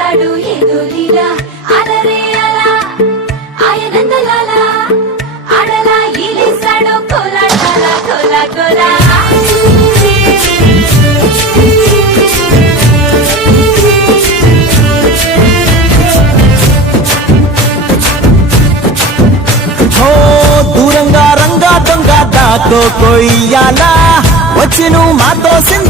చేస్తాడు ఏదో లీలా. అలరే అలా ఆయనందలాల అడలా ఈలేస్తాడు కోలాటాల కోలా కోలా. దూరంగా రంగా దొంగ దాతో కొయ్యాలా. వచ్చి నువ్వు మాతో సింధ